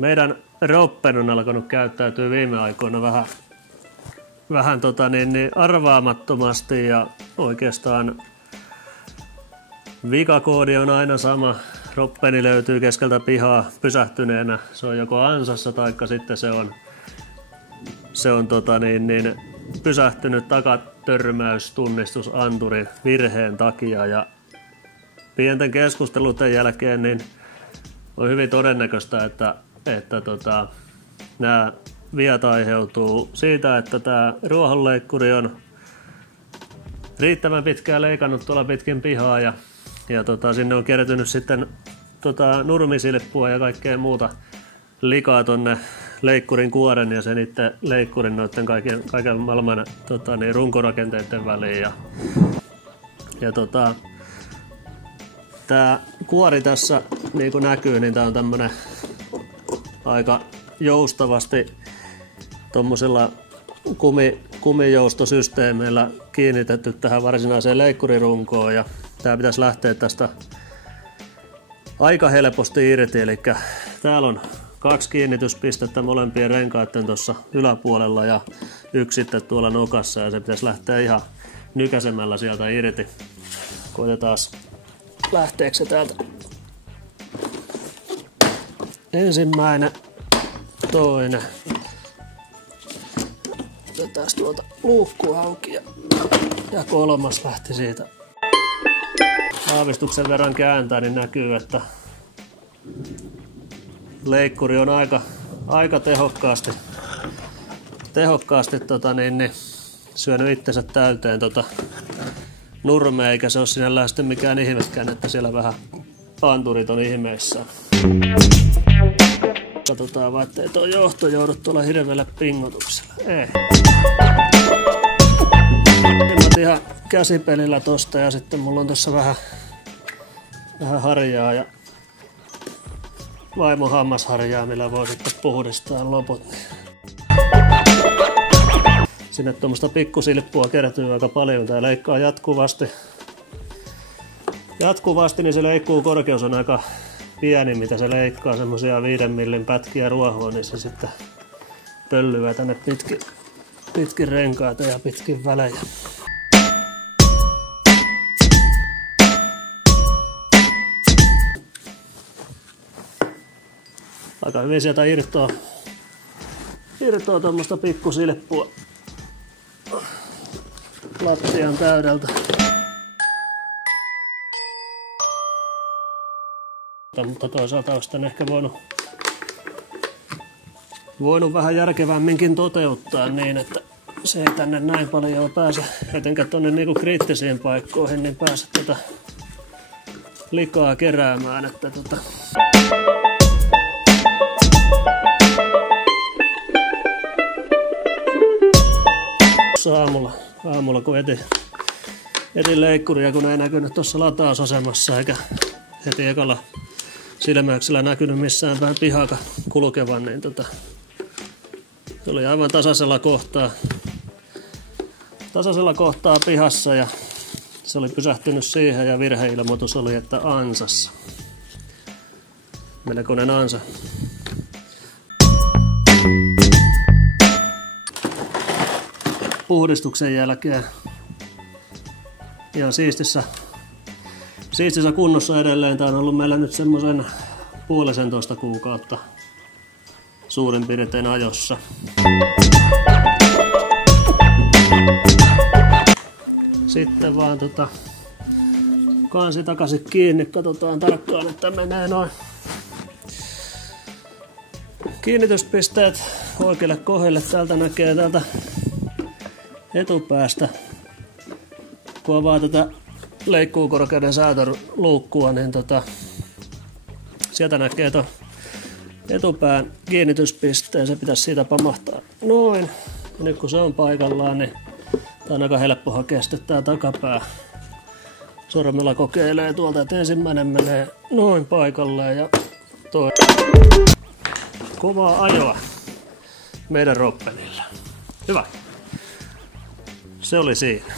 Meidän Roppen on alkanut käyttäytyä viime aikoina vähän arvaamattomasti ja oikeastaan vikakoodi on aina sama. Roppeni löytyy keskeltä pihaa pysähtyneenä. Se on joko ansassa tai sitten se on pysähtynyt takatörmäystunnistusanturi virheen takia ja pienten keskusteluiden jälkeen niin on hyvin todennäköistä, että nämä viat aiheutuu siitä, että tämä ruohonleikkuri on riittävän pitkään leikannut tuolla pitkin pihaa ja sinne on kertynyt sitten nurmisilppua ja kaikkea muuta likaa tonne leikkurin kuoren ja sen itse leikkurin noiden kaiken maailman runkorakenteiden väliin. Tämä kuori tässä niin kuin näkyy, niin tämä on tämmönen aika joustavasti tuommoisilla kumijoustosysteemeillä kiinnitetty tähän varsinaiseen leikkurirunkoon ja tämä pitäisi lähteä tästä aika helposti irti, eli täällä on 2 kiinnityspistettä molempien renkaiden tuossa yläpuolella ja 1 sitten tuolla nokassa ja se pitäisi lähteä ihan nykäsemällä sieltä irti. Koitetaan lähteekö se täältä. Ensimmäinen, toinen. Otetaan tuolta luukku auki ja 3. lähti siitä. Aavistuksen verran kääntää, niin näkyy, että leikkuri on aika tehokkaasti syönyt itsensä täyteen nurmea, eikä se ole sinällään sitten mikään ihmekään, että siellä vähän anturit on ihmeissään. Katsotaan vaan, ettei tuo johto joudu tuolla hirveällä pingotuksella. Ei. Mä ihan käsipelillä tosta ja sitten mulla on tossa vähän harjaa ja vaimon hammasharjaa, millä voi sitten puhdistaa loput. Sinne tuommoista pikkusilppua kertyy aika paljon. Tää leikkaa jatkuvasti, niin se leikkuu korkeus on aika pieni, mitä se leikkaa. Semmosia 5 millin pätkiä ruohoa, niin se sitten pöllyää tänne pitkin renkaita ja pitkin välejä. Aika hyvin sieltä irtoaa tuommoista pikkusilppua lattian täydeltä. Mutta toisaalta olisi tämän ehkä voinut vähän järkevämminkin toteuttaa niin, että se ei tänne näin paljon pääse, etenkään tuonne niinku kriittisiin paikkoihin, niin pääse tätä likaa keräämään. Että aamulla kun etin leikkuria, kun ei näkynyt tuossa latausasemassa eikä heti ekalla silmäyksellä näkynyt missään päin pihaka kulkevan, niin se oli aivan tasaisella kohtaa pihassa ja se oli pysähtynyt siihen ja virheilmoitus oli, että ansassa. Melkoinen ansa. Puhdistuksen jälkeen ihan siistissä kunnossa edelleen. Tää on ollut meillä nyt semmoisen 1,5 kuukautta suurin piirtein ajossa. Sitten vaan kansi takaisin kiinni. Katsotaan tarkkaan, että menee noin kiinnityspisteet oikealle kohdille. Täältä näkee täältä etupäästä, kun avaa tätä leikkuukorkeuden säätöluukkua, niin sieltä näkee tuon etupään kiinnityspisteen. Se pitäisi siitä pamahtaa noin. Ja nyt kun se on paikallaan, niin tää on aika helppo hakea sitten tää takapää. Sormella kokeilee tuolta, että ensimmäinen menee noin paikalleen ja toi. Kovaa ajoa meidän Roppenilla. Hyvä. Se oli siinä.